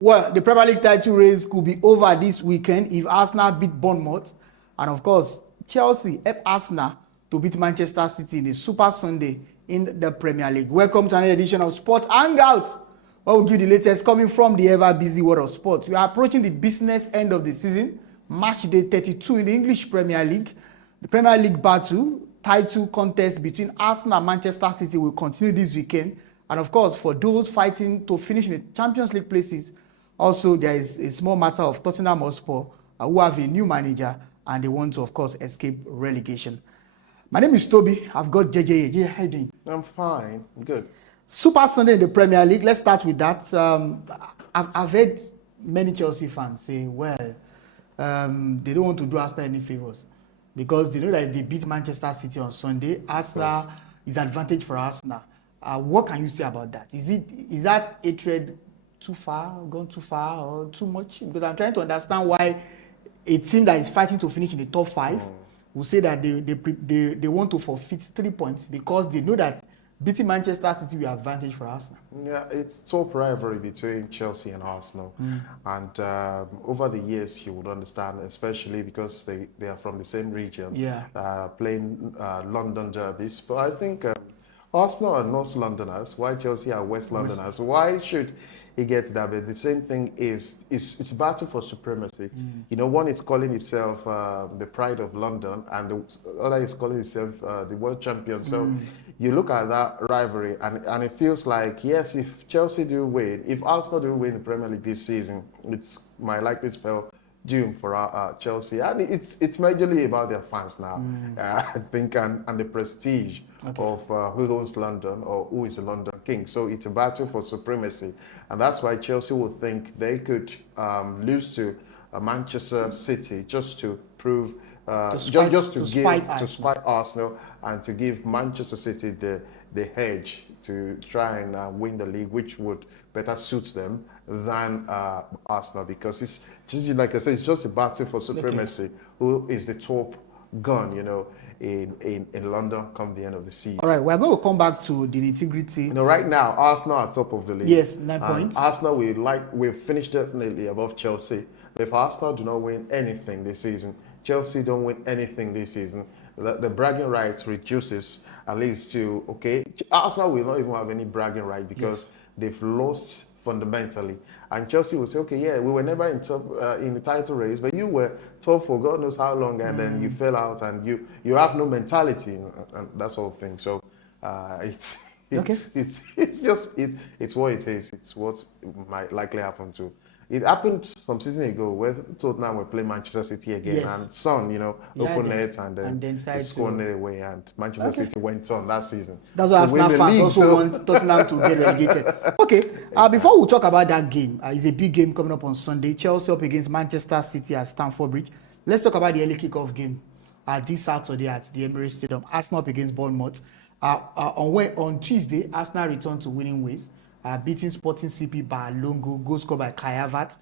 Well, the Premier League title race could be over this weekend if Arsenal beat Bournemouth. And of course, Chelsea help Arsenal to beat Manchester City in the Super Sunday in the Premier League. Welcome to another edition of Sport Hangout, where we'll give you the latest coming from the ever-busy world of sport. We are approaching the business end of the season, match day 32 in the English Premier League. The Premier League battle, title contest between Arsenal and Manchester City will continue this weekend. And of course, for those fighting to finish in the Champions League places, also there is a small matter of Tottenham Hotspur, who have a new manager and they want to, of course, escape relegation. My name is Toby. I've got JJ. JJ, how you doing? I'm fine. I'm good. Super Sunday in the Premier League. Let's start with that. I've heard many Chelsea fans say, well, they don't want to do Arsenal any favors because they know that if they beat Manchester City on Sunday, Arsenal is advantage for Arsenal. What can you say about that? Is that hatred too far, gone too far, or too much? Because I'm trying to understand why a team that is fighting to finish in the top five will say that they want to forfeit 3 points because they know that beating Manchester City will advantage for Arsenal. Yeah, it's top rivalry between Chelsea and Arsenal. And over the years, you would understand, especially because they are from the same region, playing London derbies. But I think Arsenal are North Londoners, while Chelsea are West Londoners. Why should he get that? But the same thing is it's a battle for supremacy. You know, one is calling itself the pride of London, and the other is calling itself the world champion. So you look at that rivalry, and it feels like, yes, if Chelsea do win, if Arsenal do win the Premier League this season, it's my likely spell doom for Chelsea, and it's majorly about their fans now. I think and the prestige of who owns London or who is the London king. So it's a battle for supremacy, and that's why Chelsea will think they could lose to Manchester City just to prove to spite Arsenal and to give Manchester City the edge to try and win the league, which would better suit them than Arsenal, because it's just, like I said, it's just a battle for supremacy. Who is the top gun, you know, in London come the end of the season. All right, we're going to come back to the nitty-gritty. You know, right now, Arsenal are top of the league. Yes, 9 points. Arsenal, we've finished definitely above Chelsea. If Arsenal do not win anything this season, Chelsea don't win anything this season, the bragging rights reduces at least to, Arsenal will not even have any bragging right because they've lost fundamentally. And Chelsea will say, we were never in top in the title race, but you were top for God knows how long, and then you fell out, and you have no mentality, and that sort of thing. So it's what it is. It's what might likely happen to. It happened some season ago where Tottenham were playing Manchester City again, and Son, opened net and then they scored it away, and Manchester City went on that season. That's why Arsenal fans also want Tottenham to get relegated. Before we talk about that game, it's a big game coming up on Sunday. Chelsea up against Manchester City at Stamford Bridge. Let's talk about the early kickoff game this Saturday at the Emirates Stadium. Arsenal up against Bournemouth. On Tuesday, Arsenal returned to winning ways, beating Sporting CP by a lone goal scored by Kai Havertz.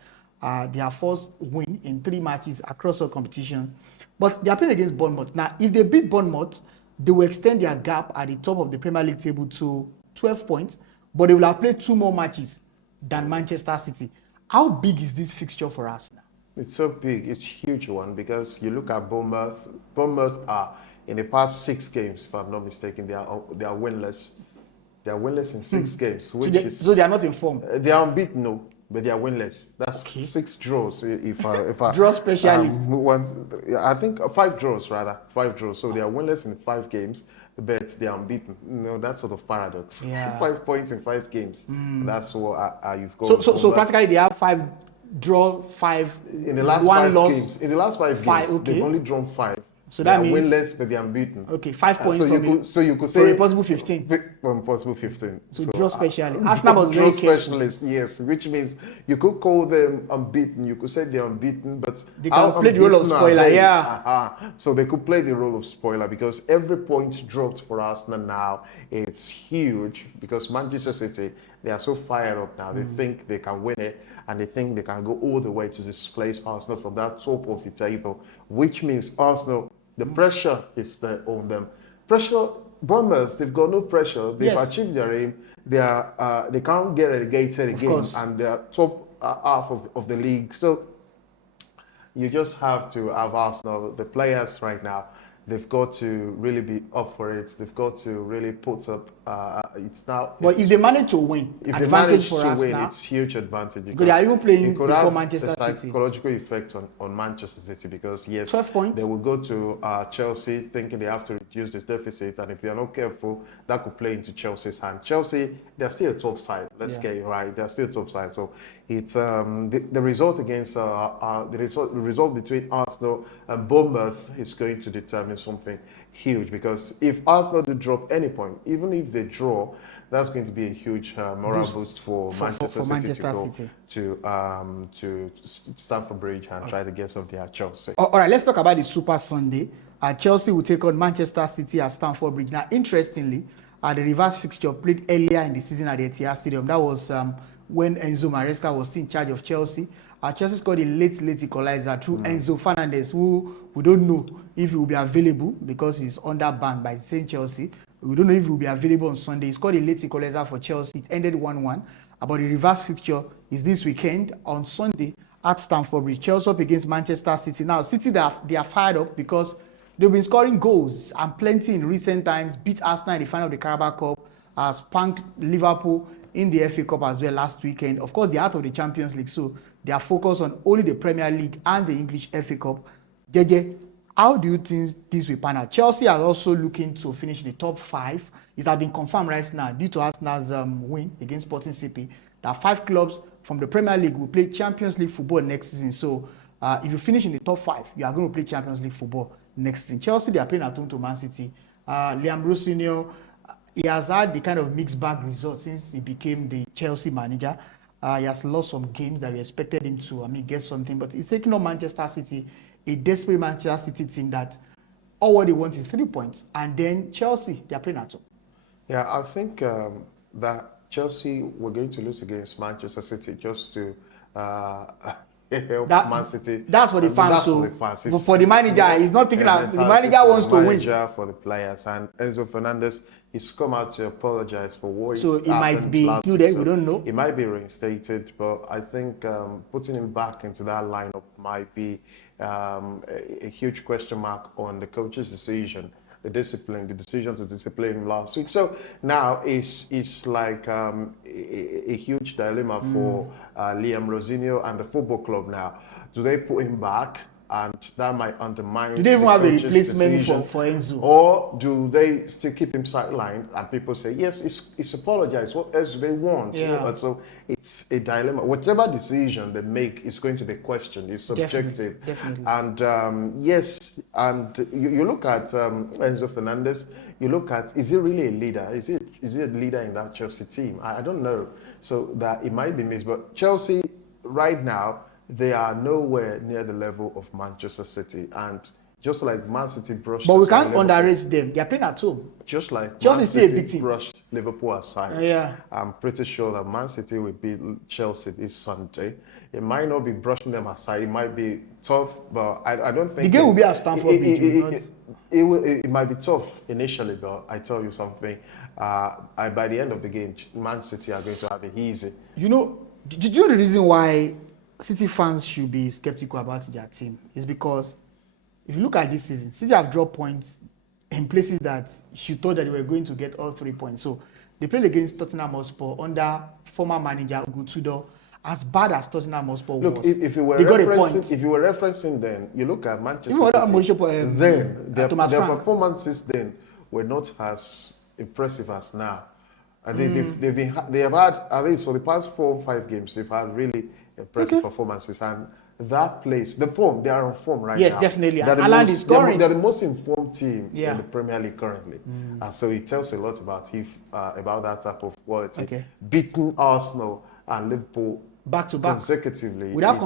Their first win in 3 matches across all competitions. But they are playing against Bournemouth. Now, if they beat Bournemouth, they will extend their gap at the top of the Premier League table to 12 points, but they will have played 2 more matches than Manchester City. How big is this fixture for us now? It's so big. It's a huge one, because you look at Bournemouth. Bournemouth are, in the past 6 games, if I'm not mistaken, they are winless. They are winless in 6 games, so they are not in form. They are unbeaten, no, but they are winless. That's 6 draws. If I draw specialist. I think 5 draws rather, 5 draws. So they are winless in 5 games, but they are unbeaten. That's sort of paradox. 5 points in 5 games. That's what you've got. So practically they have 5 draw, 5 in the last 5 games. In the last 5 games, they've only drawn 5. So that means winless, but they are unbeaten. 5 points so you could say a possible 15. From possible 15. So draw specialist. Arsenal was draw specialist, yes, which means you could call them unbeaten. You could say they're unbeaten, but they can play the role of spoiler. So they could play the role of spoiler, because every point dropped for Arsenal now, it's huge, because Manchester City, they are so fired up now. They think they can win it, and they think they can go all the way to displace Arsenal from that top of the table, which means Arsenal, the pressure is there on them. Pressure Bournemouth, they've got no pressure. They've Yes. achieved their aim. They can't get relegated again, and they're top half of the league. So you just have to have Arsenal, the players right now. They've got to really be up for it. They've got to really put up. It's now. But if they manage to win, if they advantage manage for to us win, now. it's huge advantage Because they are even playing it could before have Manchester a City. psychological effect on Manchester City, because yes, 12 points. they will go to Chelsea thinking they have to reduce this deficit, and if they are not careful, that could play into Chelsea's hand. Chelsea, they're still a top side. Let's get it right. They're still a top side. So it's the result against the result between Arsenal and Bournemouth is going to determine something huge, because if Arsenal do drop any point, even if they draw, that's going to be a huge moral boost for Manchester City to go to Stamford Bridge and try to get something at Chelsea. All right, let's talk about the Super Sunday. Chelsea will take on Manchester City at Stamford Bridge. Now, interestingly, the reverse fixture played earlier in the season at the Etihad Stadium. That was when Enzo Maresca was still in charge of Chelsea. Chelsea scored a late equalizer through Enzo Fernandez, who we don't know if he will be available because he's under ban by the same Chelsea. We don't know if he will be available on Sunday. He scored a late equalizer for Chelsea. It ended 1-1. But the reverse fixture is this weekend on Sunday at Stamford Bridge. Chelsea up against Manchester City. Now, City, they are fired up because they've been scoring goals and plenty in recent times. Beat Arsenal in the final of the Carabao Cup. Spanked Liverpool in the FA Cup as well last weekend. Of course, they're out of the Champions League, so they are focused on only the Premier League and the English FA Cup. JJ, how do you think this will pan out? Chelsea are also looking to finish in the top 5. It has been confirmed right now due to Arsenal's win against Sporting CP that 5 clubs from the Premier League will play Champions League football next season. So if you finish in the top 5, you are going to play Champions League football next season. Chelsea, they are playing at home to Man City. Liam Rossinier, he has had the kind of mixed bag results since he became the Chelsea manager. He has lost some games that we expected him to get something, but he's taking on Manchester City, a desperate Manchester City team that all what they want is 3 points. And then Chelsea, they are playing at home. Yeah, I think that Chelsea were going to lose against Manchester City just to help Man City. That's for the fans. That's so for the fans. For the manager, he's not thinking like the manager wants to win. For the players, and Enzo Fernandez, he's come out to apologize for what. So he might be included. So we don't know. He might be reinstated, but I think putting him back into that lineup might be a huge question mark on the coach's decision. The decision to discipline him last week. So now it's like a huge dilemma for Liam Rossinier and the football club now. Do they put him back? And that might undermine. Do they even have a replacement decision, for Enzo? Or do they still keep him sidelined? And people say, yes, it's apologized. What else do they want? Yeah. You know? So it's a dilemma. Whatever decision they make is going to be questioned. It's subjective. Definitely. And yes, and you look at Enzo Fernandez. You look at, is he really a leader? Is he a leader in that Chelsea team? I don't know. So that it might be missed. But Chelsea right now, they are nowhere near the level of Manchester City, and just like Man City brushed. But we can't underrate them. They are playing at home. Just like Chelsea Man is still a City big team. brushed Liverpool aside. Yeah. I'm pretty sure that Man City will beat Chelsea this Sunday. It might not be brushing them aside. It might be tough, but I don't think the game will be at Stamford Bridge. It might be tough initially, but I tell you something. By the end of the game, Man City are going to have it easy. You know, did you know the reason why City fans should be skeptical about their team is because if you look at this season, City have dropped points in places that you thought that they were going to get all 3 points. So they played against Tottenham Hotspur under former manager Ugo Tudor. As bad as Tottenham Hotspur was, look, if you were referencing then, you look at Manchester City, then their performances then were not as impressive as now. And they have had, at least for the past 4 or 5 games, they've had really impressive performances, and that place, the form, they are on form right now. Yes, definitely. And Alan is scoring. They're the most informed team in the Premier League currently, and so it tells a lot about that type of quality. Beating Arsenal and Liverpool back to back consecutively without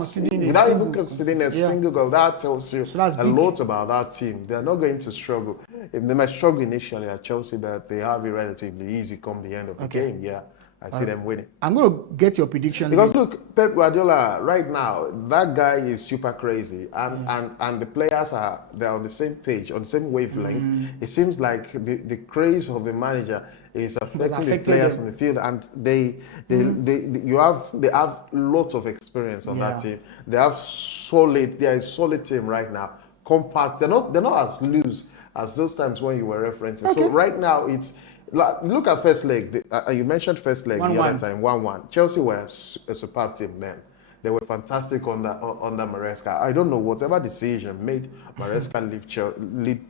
even considering a single goal. That tells you a lot about that team. They're not going to struggle. If they might struggle initially at Chelsea, but they have it relatively easy come the end of the game. Yeah. I see them winning. I'm going to get your prediction. Because look, Pep Guardiola right now, that guy is super crazy, and the players they're on the same page, on the same wavelength. It seems like the craze of the manager is affecting the players on the field, and they have lots of experience on that team. They are a solid team right now, compact. They're not as loose as those times when you were referencing. Okay. So right now it's. Look at first leg. You mentioned first leg the other time, 1-1. Chelsea were a superb team then. They were fantastic under Maresca. I don't know, whatever decision made Maresca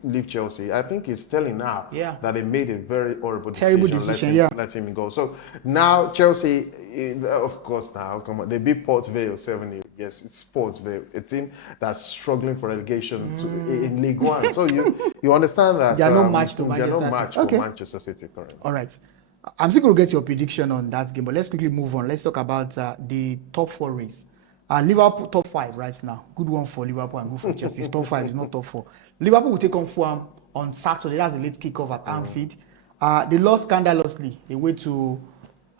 leave Chelsea, I think it's telling now that they made a very horrible decision letting him go. So now Chelsea, of course now, come on, they beat Port Vale 7-8. Yes, it's Port Vale, a team that's struggling for relegation in League One. So you understand that they are not matched to Manchester City currently. All right. I'm still going to get your prediction on that game, but let's quickly move on. Let's talk about the top 4 race. Liverpool top 5 right now. Good one for Liverpool and good for Chelsea. It's top 5, it's not top 4. Liverpool will take on Fulham on Saturday. That's a late kickoff at Anfield. They lost scandalously away to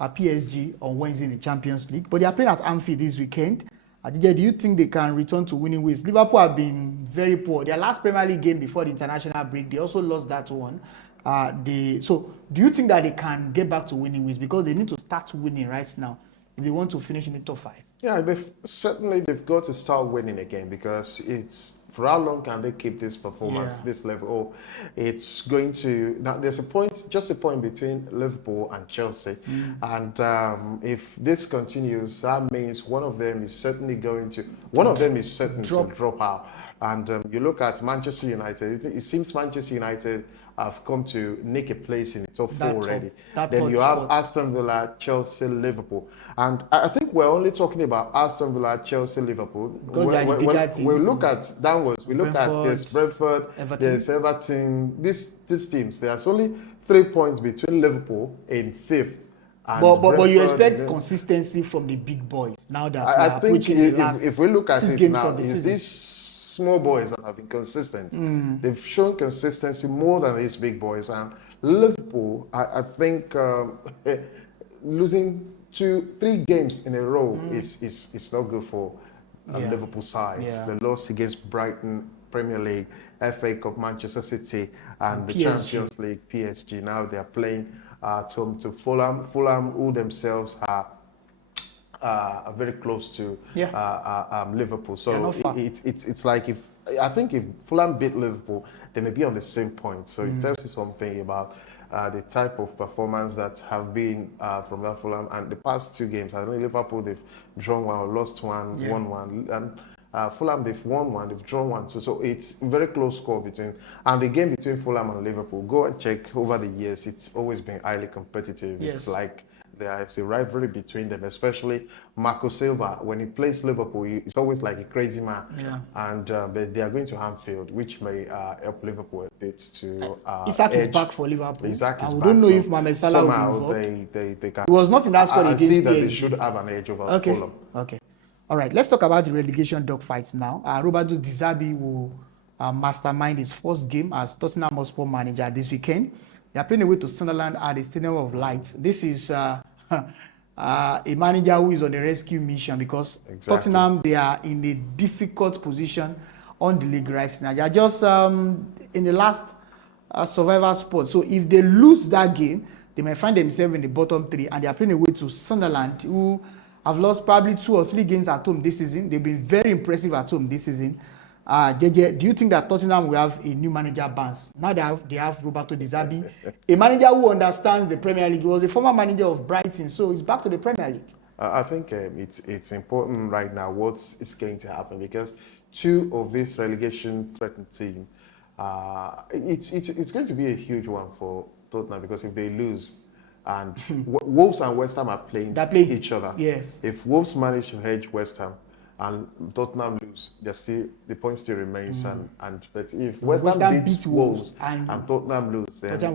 PSG on Wednesday in the Champions League, but they are playing at Anfield this weekend. Do you think they can return to winning ways? Liverpool have been very poor. Their last Premier League game before the international break, they also lost that one. So do you think that they can get back to winning ways, because they need to start winning right now if they want to finish in the top 5? Yeah, they've got to start winning again, because it's, for how long can they keep this performance, this level? It's going to, now there's a point between Liverpool and Chelsea, and if this continues, that means one of them is certainly to drop out. And you look at Manchester United, it seems Manchester United have come to nick a place in the top 4 already. Then you have Aston Villa, Chelsea, Liverpool. And I think we're only talking about Aston Villa, Chelsea, Liverpool. When we look at downwards, we look at there's Brentford, there's Everton. These teams, there's only 3 points between Liverpool in 5th. But you expect consistency from the big boys now that I think if we look at it now, is this small boys that have been consistent. They've shown consistency more than these big boys. And Liverpool, I think losing 2-3 games in a row is not good for Liverpool side. They lost against Brighton, Premier League, FA Cup, Manchester City, and the Champions League, PSG. Now they are playing to Fulham. Fulham, who themselves are very close to Liverpool. So it's like if Fulham beat Liverpool, they may be on the same point. So it tells you something about the type of performance that have been from that Fulham. And the past 2 games, I think Liverpool, they've drawn 1, lost 1, won 1, and Fulham, they've won 1, they've drawn 1. So it's a very close score between, and the game between Fulham and Liverpool, go and check over the years, it's always been highly competitive. It's like there's a rivalry between them, especially Marco Silva. When he plays Liverpool, it's always like a crazy man. And they are going to Anfield, which may help Liverpool a bit to Isak is back for Liverpool. Isak is we back. don't know if Mohamed Salah will be involved. They can. He was not in that squad against PSG. I see that they should have an edge over Fulham. Okay. All right. Let's talk about the relegation dogfights now. Roberto Di Zerbi will mastermind his first game as Tottenham Hotspur manager this weekend. They are playing away to Sunderland at the Stadium of Light. This is a manager who is on a rescue mission, because Tottenham, they are in a difficult position on the league right now. They are just in the last survival spot. So if they lose that game, they might find themselves in the bottom 3, and they are playing away to Sunderland, who have lost probably 2 or 3 games at home this season. They've been very impressive at home this season. JJ, do you think that Tottenham will have a new manager bounce? Now they have Roberto Di Zerbi, a manager who understands the Premier League. He was a former manager of Brighton, so he's back to the Premier League. I think it's important right now what is going to happen, because 2 of these relegation threatened teams, it's going to be a huge one for Tottenham, because if they lose, and Wolves and West Ham are playing each other. Yes. If Wolves manage to hedge West Ham and Tottenham lose, the point still remains. But if West Ham beats Wolves and Tottenham lose, then Tottenham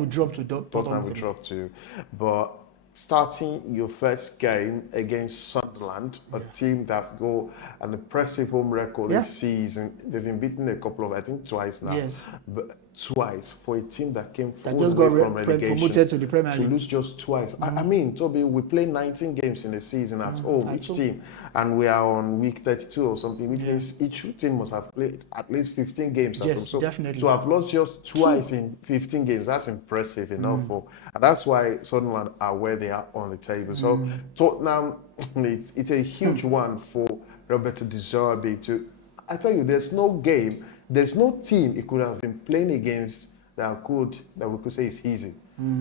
will drop to. But starting your first game against Sunderland, a team that go an impressive home record this season, they've been beaten a couple of, I think twice now. Yes. But twice for a team that came that just got from relegation promoted to the Premier League. To lose just twice. I mean, Toby, we play 19 games in a season at home, each team, and we are on week 32 or something, which means each team must have played at least 15 games at home. So definitely. To have lost just twice in 15 games, that's impressive enough and that's why Sunderland are where they are on the table. So Tottenham, it's a huge one for Roberto De Zerbi to. I tell you, there's no team he could have been playing against that we could say is easy.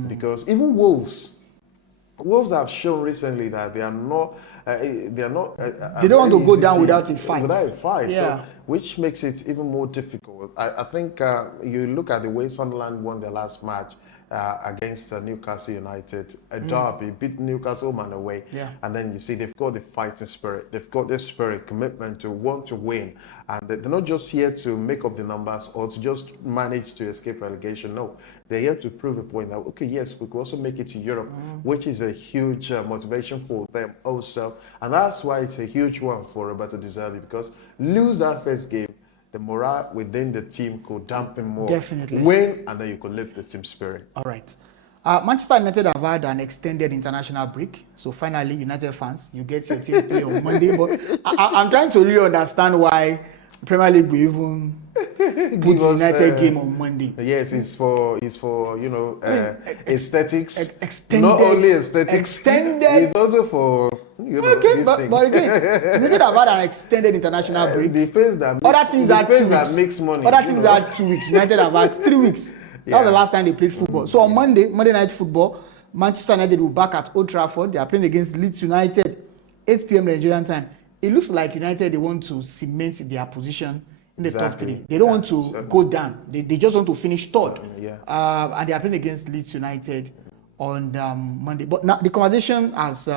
Because even Wolves have shown recently that they don't want to go down without a fight. Yeah. So, which makes it even more difficult. I think you look at the way Sunderland won their last match against Newcastle United, a derby, beat Newcastle home and away, and then you see they've got the fighting spirit, they've got this spirit, commitment to want to win, and they're not just here to make up the numbers or to just manage to escape relegation. No, they're here to prove a point that okay, yes, we could also make it to Europe, which is a huge motivation for them also, and that's why it's a huge one for Roberto De Zerbi, because lose that first game, the morale within the team could dampen more. Definitely. Win, and then you could lift the team spirit. All right. Manchester United have had an extended international break. So finally, United fans, you get your team play on Monday. But I'm trying to really understand why Premier League will even put United game on Monday. Yes, it's for aesthetics. Extended, not only aesthetics. Extended. It's also for this thing. But again, United have had an extended international break. The phase that makes money. Other teams had 2 weeks. United have had 3 weeks. That was the last time they played football. So on Monday Night Football, Manchester United will be back at Old Trafford. They are playing against Leeds United, 8 p.m. Nigerian time. It looks like United, they want to cement their position in the top 3. They don't want to go down. They just want to finish third. And they are playing against Leeds United on Monday. But now the conversation has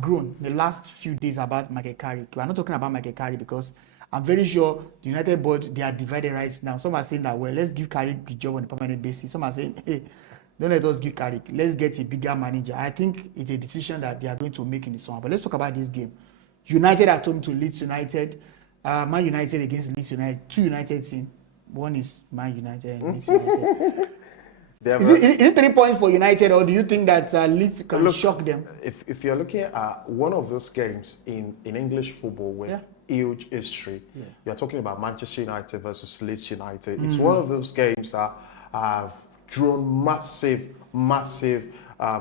grown in the last few days about Michael Carrick. We are not talking about Michael Carrick because I'm very sure the United board, they are divided right now. Some are saying that, well, let's give Carrick the job on a permanent basis. Some are saying, hey, don't let us give Carrick. Let's get a bigger manager. I think it's a decision that they are going to make in the summer. But let's talk about this game. United at home to Leeds United. Man United against Leeds United. 2 United teams. One is Man United and Leeds United. Is it 3 points for United, or do you think that Leeds can shock them? If you're looking at one of those games in English football with huge history, you're talking about Manchester United versus Leeds United. It's one of those games that have drawn massive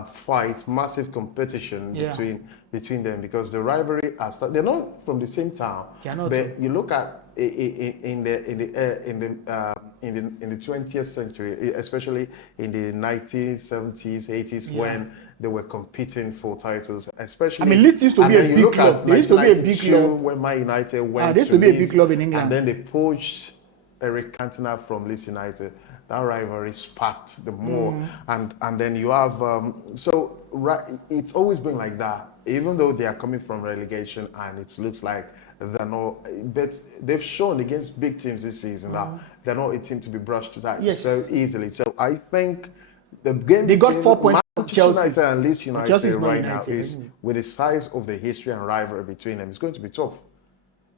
fight, massive competition between them, because the rivalry has started. They're not from the same town, but you look at in the 20th century, especially in the 1970s, 80s, when they were competing for titles, especially. I mean, Leeds used to be a big club. They used to be a big club when Man United went. They used to be a big club in England, and then they poached Eric Cantona from Leeds United. That rivalry sparked the more, and then you have it's always been like that. Even though they are coming from relegation, and it looks like they're not, but they've shown against big teams this season that they're not a team to be brushed aside so easily. So I think the game they got 4 points from Chelsea. United and Leeds United right now is, with the size of the history and rivalry between them, it's going to be tough.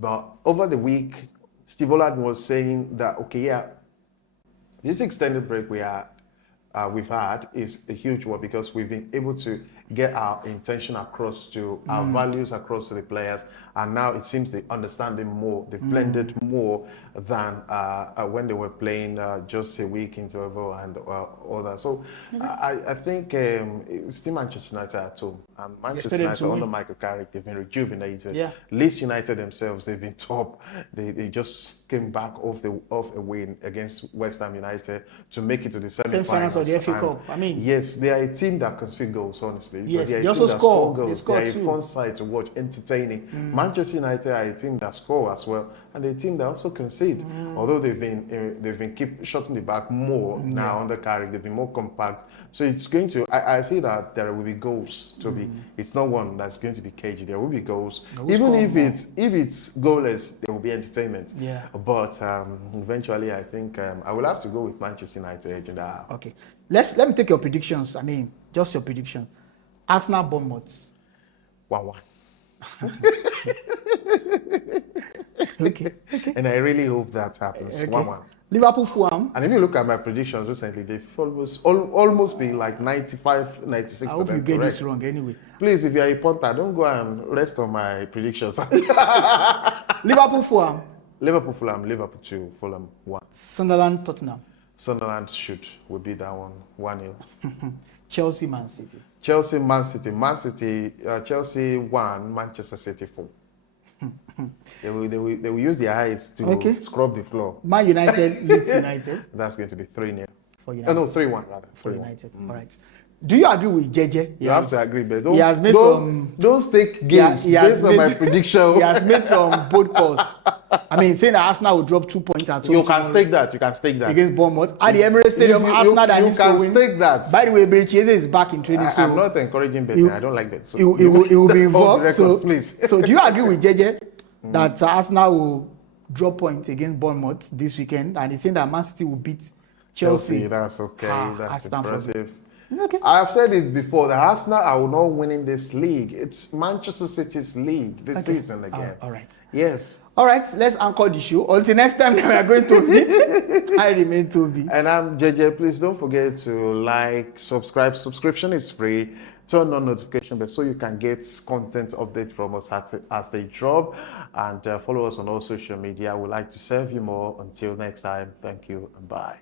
But over the week, Steve Oladin was saying that this extended break we've had is a huge one, because we've been able to get our intention across to our values across to the players, and now it seems they understand them more. They blended more than when they were playing just a week interval and all that. So I think still Manchester United at home. Manchester United under Michael Carrick, they've been rejuvenated. Leeds United themselves, they've been top. They just came back off a win against West Ham United to make it to the semi-finals of the FA Cup. I mean, yes, they are a team that can see goals, honestly. Yes, they also score goals. They are a fun side to watch, entertaining. Manchester United are a team that score as well, and a team that also concede. Although they've been keep shutting the back more now under Carrick, they've been more compact. So it's going to. I see that there will be goals to be. It's not one that's going to be cagey. There will be goals, even if it's goalless. There will be entertainment. But eventually, I think I will have to go with Manchester United in that. Okay, let me take your predictions. I mean, just your prediction. Arsenal, Bournemouth. 1-1. Okay. And I really hope that happens. 1-1. Liverpool, Fulham. And if you look at my predictions recently, they've almost been like 95, 96%. I hope you get this wrong anyway. Please, if you're a punter, don't go and rest on my predictions. Liverpool, Fulham. Liverpool, Fulham, Liverpool 2, Fulham 1. Sunderland, Tottenham. Sunderland will be that one, 1-0. Chelsea, Man City. Chelsea, Man City, Chelsea 1, Manchester City 4. They will use their eyes to scrub the floor. Man United, Leeds United. That's going to be 3-0. For United. No, 3-1 rather. For United. All right. Do you agree with JJ? You have to agree, but don't stake games based on my prediction. He has made some bold calls. I mean, saying that Arsenal will drop 2 points at home. You can stake that. Against Bournemouth. At the Emirates Stadium, Arsenal that needs to win. You can stake that. By the way, Berichieze is back in training. I'm not encouraging betting. I don't like betting. So it will be involved. Please. So do you agree with JJ that Arsenal will drop points against Bournemouth this weekend? And he's saying that Man City will beat Chelsea. That's okay. That's impressive. Okay. I have said it before that Arsenal are not winning this league. It's Manchester City's league this season again. All right. Yes. All right, let's anchor the show. Until next time we are going to meet. I remain Toby. And I'm JJ. Please don't forget to like, subscribe. Subscription is free. Turn on notification bell so you can get content updates from us as they drop. And follow us on all social media. We'd like to serve you more. Until next time, thank you and bye.